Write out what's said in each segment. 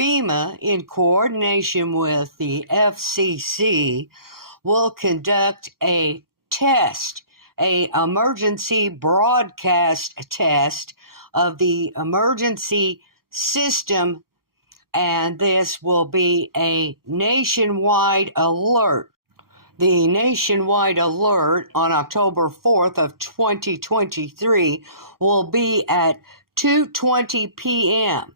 FEMA, in coordination with the FCC, will conduct a test, an emergency broadcast test of the emergency system, and this will be a nationwide alert. The nationwide alert on October 4th of 2023 will be at 2:20 p.m.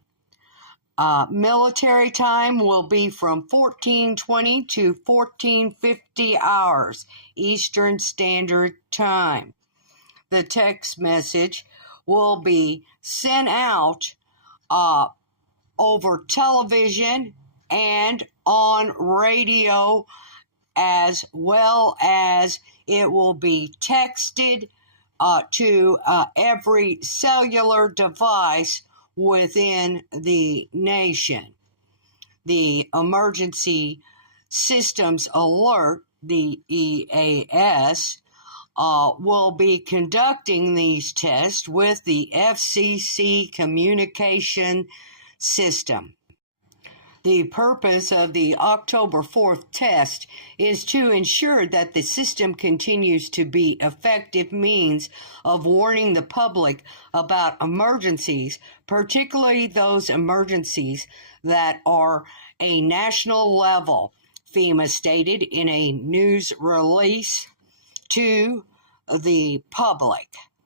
Military time will be from 14:20 to 14:50 hours Eastern Standard Time. The text message will be sent out over television and on radio, as well as it will be texted to every cellular device within the nation. The Emergency Systems Alert, the EAS, will be conducting these tests with the FCC communication system. The purpose of the October 4th test is to ensure that the system continues to be effective means of warning the public about emergencies, particularly those emergencies that are a national level, FEMA stated in a news release to the public.